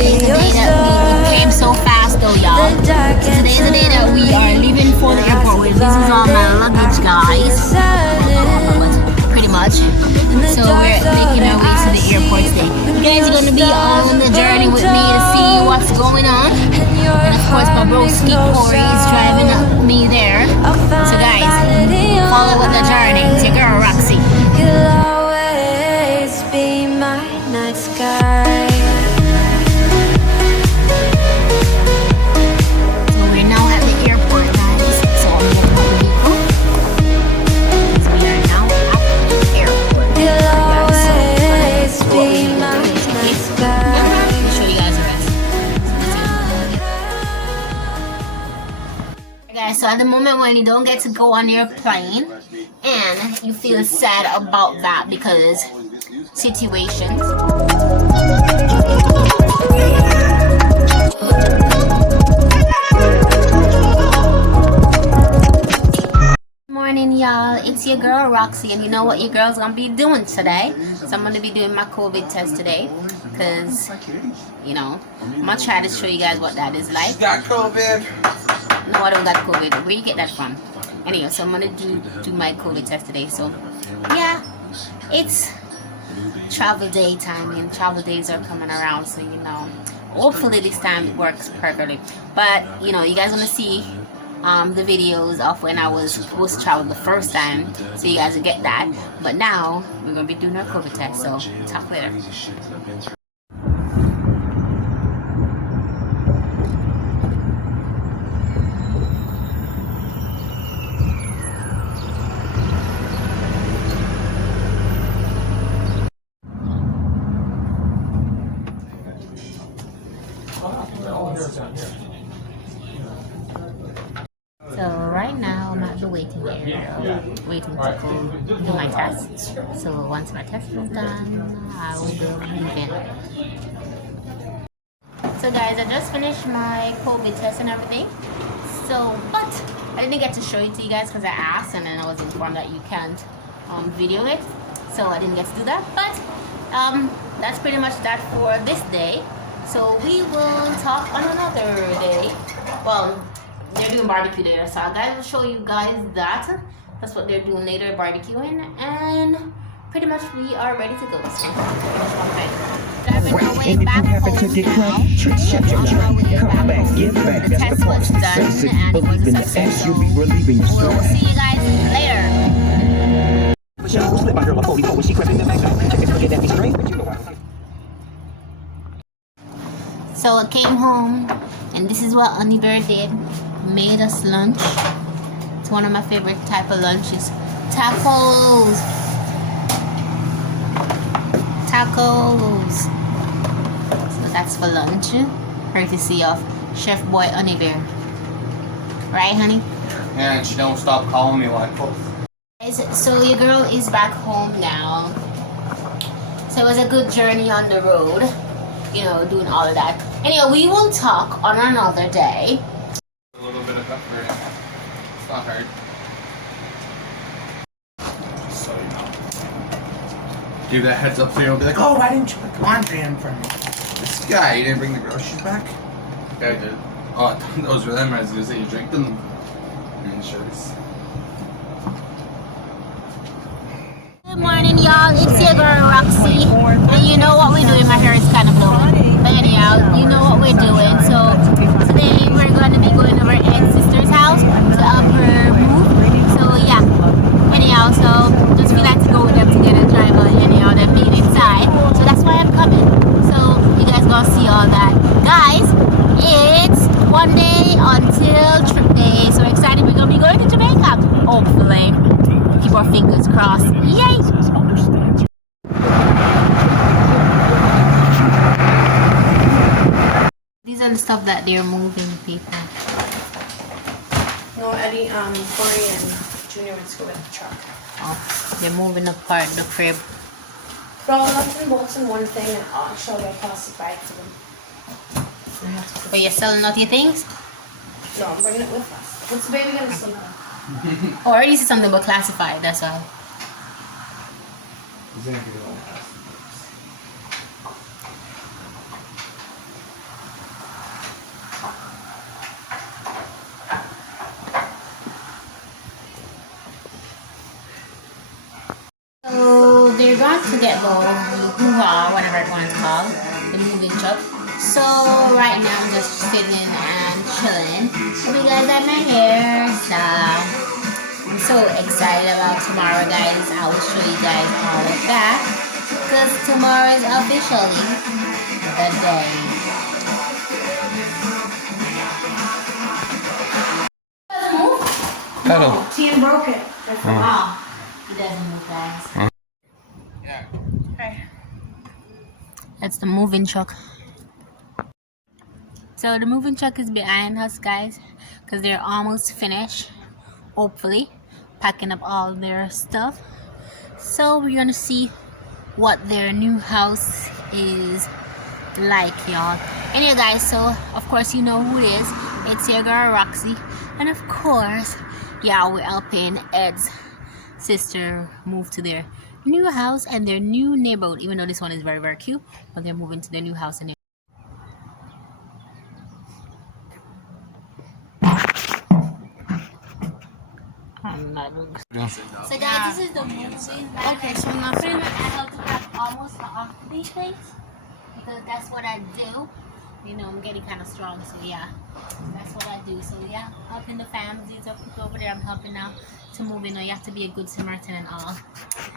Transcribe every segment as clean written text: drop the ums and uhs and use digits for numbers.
Today is the day that it came so fast though, y'all. Today is the day that we are leaving for the airport. This is all my luggage, guys. Pretty much. So we're making our way to the airport today. You guys are gonna be on the journey with me to see what's going on. And of course my broski Corey is driving me there. So guys, follow with the journey. It's your girl Roxie. You'll always be my night sky. So we're now at the airport, guys. So I'm gonna put the vehicle. So we are now at the airport. You'll always be my night sky. I'll show you guys the rest. Guys, so at the moment when you don't get to go on your plane and you feel sad about that because situations. Morning, y'all. It's your girl Roxie, and you know what your girl's gonna be doing today. So I'm gonna be doing my COVID test today because, you know, I'm gonna try to show you guys what that is like. She's got COVID. No, I don't got COVID. Where you get that from? Anyway, so I'm gonna do my COVID test today. So yeah, it's travel day time and travel days are coming around, so you know, hopefully this time it works perfectly. But you know, you guys wanna see the videos of when I was supposed to travel the first time, so you guys will get that. But now we're gonna be doing our COVID test, so talk later. So right now I'm at the waiting area, waiting to go do my test. So once my test is done, I will go leaving. So guys, I just finished my COVID test and everything. So, but I didn't get to show it to you guys because I asked and then I was informed that you can't video it. So I didn't get to do that. But that's pretty much that for this day. So we will talk on another day. Well, they're doing barbecue later, so guys will show you guys that. That's what they're doing later, barbecuing, and pretty much we are ready to go. So driving our way back home now. The test was done and it was a success. So we'll see you guys later. So I came home and this is what Oliver did. Made us lunch. It's one of my favorite type of lunches. Tacos. Tacos. So that's for lunch. Courtesy of Chef Boy Oliver. Right, honey? Yeah, and she don't stop calling me while I cook. So your girl is back home now. So it was a good journey on the road. You know, doing all of that. Anyway, we will talk on another day. A little bit of pepper. It's not hard. So you know. Give that heads up so you'll be like, oh, why didn't you put the laundry in for me? This guy, you didn't bring the groceries back? Yeah, I did. Oh, those were them. I was gonna say you drink them. Insurance. Good morning, y'all. It's your girl Roxie, and you know what we're doing. My hair is kind of blowing, but anyhow, you know what we're doing. So today we're going to be going over Ed's sister's house to help her move. So yeah. Anyhow, so just feel like to go with them to get a driver. Anyhow, they're being inside, so that's why I'm coming. So you guys gonna see all that, guys. It's one day until trip day. So excited! We're gonna be going to Jamaica, hopefully. Keep our fingers crossed. Yay! These are the stuff that they're moving, people. No, Eddie, Corey and Junior went to go with the truck. Oh, they're moving apart the crib. Bro, nuts and bolts in one thing and I'll show you classified for them. But you're selling out your things? No, I'm bringing it with us. What's the baby gonna sleep on? Oh, I already see something about classified, that's all. get the hoo-ha, whatever I want to call, the moving truck. So right now I'm just sitting and chilling. Hope you guys like my hair. So I'm so excited about tomorrow, guys. I will show you guys all of that because tomorrow is officially the day. Pedal. Team broke it. Oh, it doesn't move, guys. Yeah. Okay. That's the moving truck. So the moving truck is behind us, guys, because they're almost finished, hopefully, packing up all their stuff. So we're gonna see what their new house is like, y'all. Anyway, guys, so of course you know who it is. It's your girl Roxie, and of course, yeah, we're helping Ed's sister move to their new house and their new neighborhood. Even though this one is very, very cute, but they're moving to their new house and I'm not doing so guys, this is the moving. Okay, so I'm pretty much I have to pack almost off these things because that's what I do. You know, I'm getting kind of strong, so yeah, that's what I do. So yeah, helping the families up over there. I'm helping now to move. You know, you have to be a good Samaritan and all.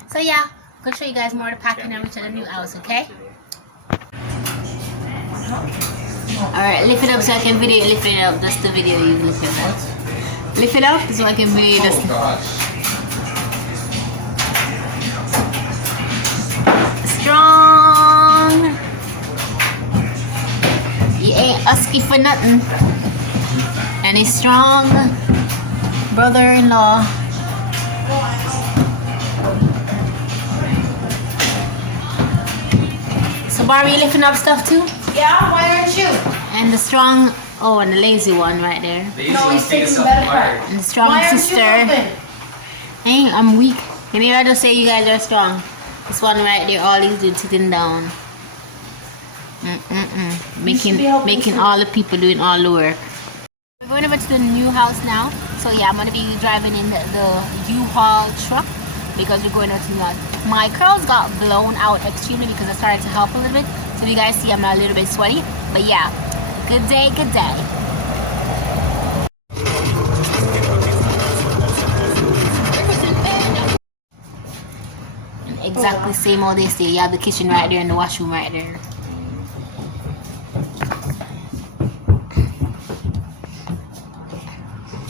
So yeah, gonna show you guys more of the packing and reach to the new house. Okay. All right, lift it up so I can video. Lift it up. That's the video you lift it up. Lift it up so I can video this. Oh gosh. Strong. He ain't husky for nothing. And he's strong. Brother-in-law. So Barbie, you lifting up stuff too? Yeah, why aren't you? And the strong. Oh, and the lazy one right there. No, he's taking the better part. And the strong Why aren't sister. you moving? Hey, I'm weak. Can you just say you guys are strong? This one right there, all these dudes sitting down. Making all the people doing all the work. We're going over to the new house now. So yeah, I'm gonna be driving in the U-Haul truck because we're going over to the. My curls got blown out extremely because I started to help a little bit. So you guys see I'm a little bit sweaty. But yeah, good day, good day. Exactly same all they say. You have the kitchen right there and the washroom right there.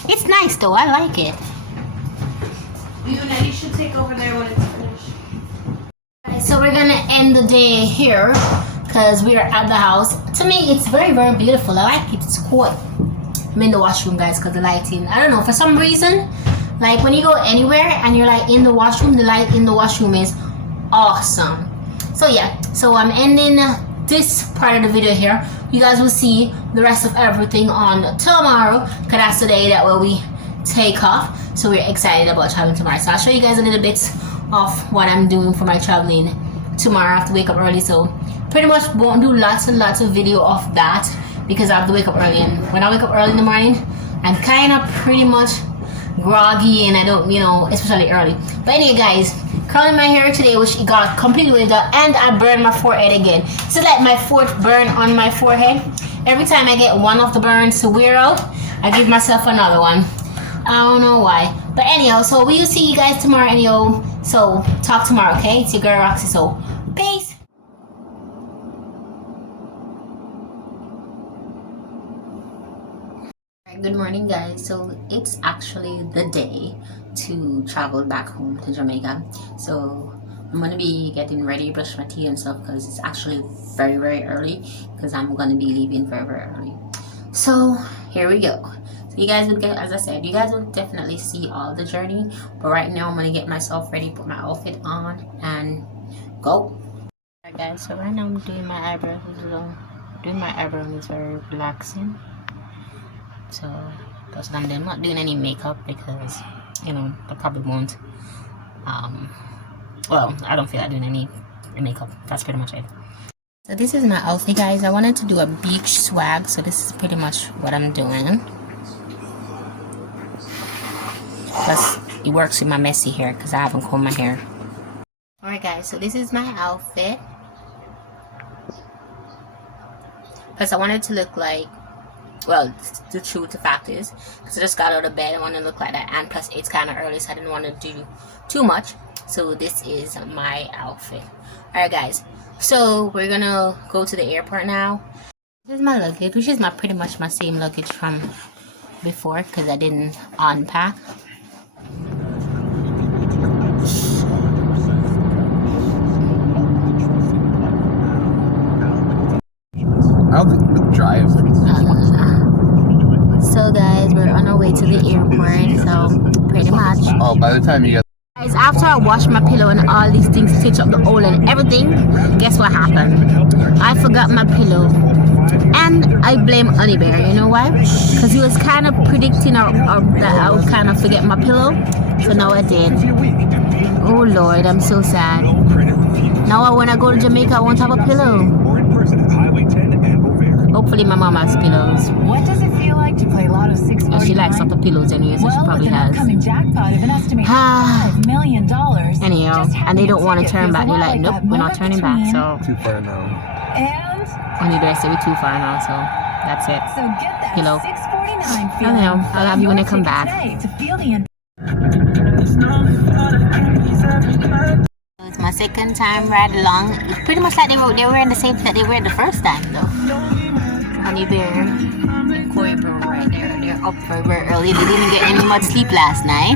It's nice though, I like it. You should take over there when it's finished. So we're gonna end the day here because we are at the house. To me, it's very, very beautiful. I like it. It's cool. I'm in the washroom, guys, because the lighting. I don't know, for some reason, like when you go anywhere and you're like in the washroom, the light in the washroom is awesome. So yeah, so I'm ending this part of the video here. You guys will see the rest of everything on tomorrow because that's the day that we take off. So we're excited about traveling tomorrow. So I'll show you guys a little bit of what I'm doing for my traveling tomorrow. I have to wake up early, so pretty much won't do lots and lots of video of that because I have to wake up early, and when I wake up early in the morning I'm kind of pretty much groggy and I don't, you know, especially early. But anyway, guys, curling my hair today, which it got completely waved out, and I burned my forehead again. This is like my fourth burn on my forehead. Every time I get one of the burns to wear out, I give myself another one. I don't know why. But anyhow, so we will see you guys tomorrow anyhow. So talk tomorrow, okay? It's your girl Roxie, so peace. Good morning, guys. So it's actually the day to travel back home to Jamaica. So I'm gonna be getting ready, brush my teeth and stuff because it's actually very, very early because I'm gonna be leaving very, very early. So here we go. So you guys would get, as I said, you guys will definitely see all the journey. But right now I'm gonna get myself ready, put my outfit on, and go. Alright, guys. So right now I'm doing my eyebrows. Doing my eyebrows is very relaxing. So that's what I'm doing. I'm not doing any makeup because, you know, I probably won't. Well, I don't feel like doing any makeup. That's pretty much it. So this is my outfit, guys. I wanted to do a beach swag, so this is pretty much what I'm doing. Plus, it works with my messy hair because I haven't combed my hair. Alright. Alright guys, so this is my outfit. Because I wanted to look like, well, the truth, the fact is, because I just got out of bed, I want to look like that, and plus it's kind of early, so I didn't want to do too much. So this is my outfit. Alright guys, so we're gonna go to the airport now. This is my luggage, which is pretty much my same luggage from before, because I didn't unpack. I don't think we drive. So guys, we're on our way to the airport, so pretty much. Oh, by the time you get... Guys, after I washed my pillow and all these things, stitch up the hole and everything, guess what happened? I forgot my pillow. And I blame Honey Bear, you know why? Because he was kind of predicting that I would kind of forget my pillow. So now I did. Oh Lord, I'm so sad. Now when I go to Jamaica, I won't have a pillow. Hopefully my mom has pillows. What does it feel like to play Lotto 649? She likes other pillows anyway, so she probably has. Upcoming jackpot of an estimated $5 million. Anyhow, and they don't want to turn back. They're like, nope, we're not turning back. So Too far now. And Honey Bear said we're too far now, so that's it. so get that Pillow. 649 feeling. I know. I'll have you when I come back. To feel the It's my second time ride along. It's pretty much like they were in the same that they were the first time though. Honey Bear and Koi Bro right there. They're up very early. They didn't get any much sleep last night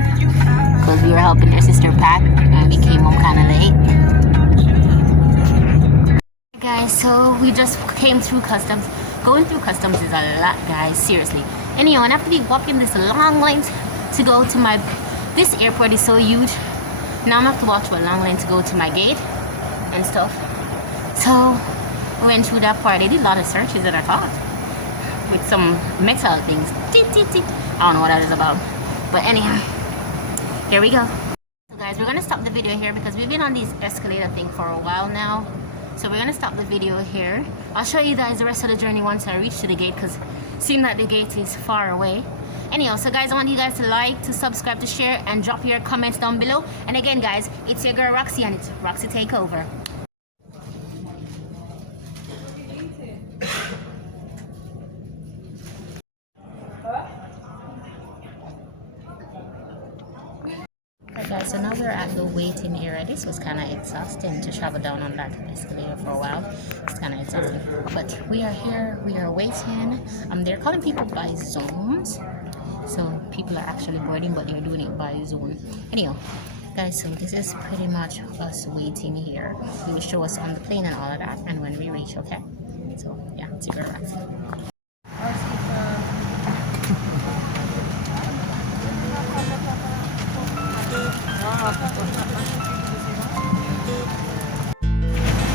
because we were helping their sister pack and we came home kind of late. Guys, so we just came through customs. Going through customs is a lot, guys. Seriously. Anyhow, and after we walking this long line to go to my. This airport is so huge. Now I'm gonna have to walk to a long line to go to my gate and stuff. So we went through that part. They did a lot of searches that I thought with some metal things. I don't know what that is about. But anyhow, here we go. So guys, we're gonna stop the video here because we've been on these escalator thing for a while now. So we're gonna stop the video here. I'll show you guys the rest of the journey once I reach to the gate because it seems like the gate is far away. Anyhow, so guys, I want you guys to like, to subscribe, to share, and drop your comments down below. And again, guys, it's your girl Roxie, and it's Roxie Takeover. Alright guys, so now we're at the waiting area. This was kind of exhausting to travel down on that escalator for a while. It's kind of exhausting. But we are here, we are waiting. They're calling people by zones. So people are actually boarding, but they're doing it by zone. Anyhow, guys, so this is pretty much us waiting here. They will show us on the plane and all of that, and when we reach, okay? So yeah, it's your girl Roxie.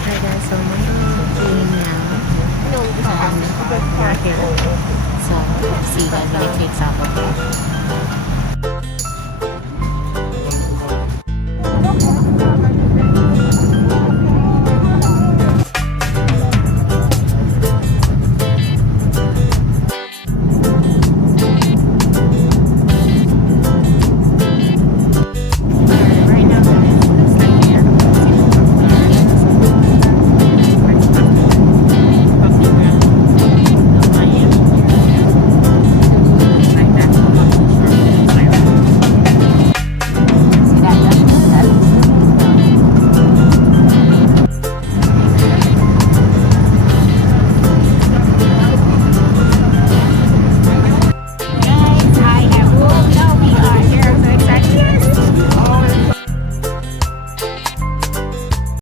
Hi guys, so I'm on the plane now. And we're here. So see you guys when it takes off.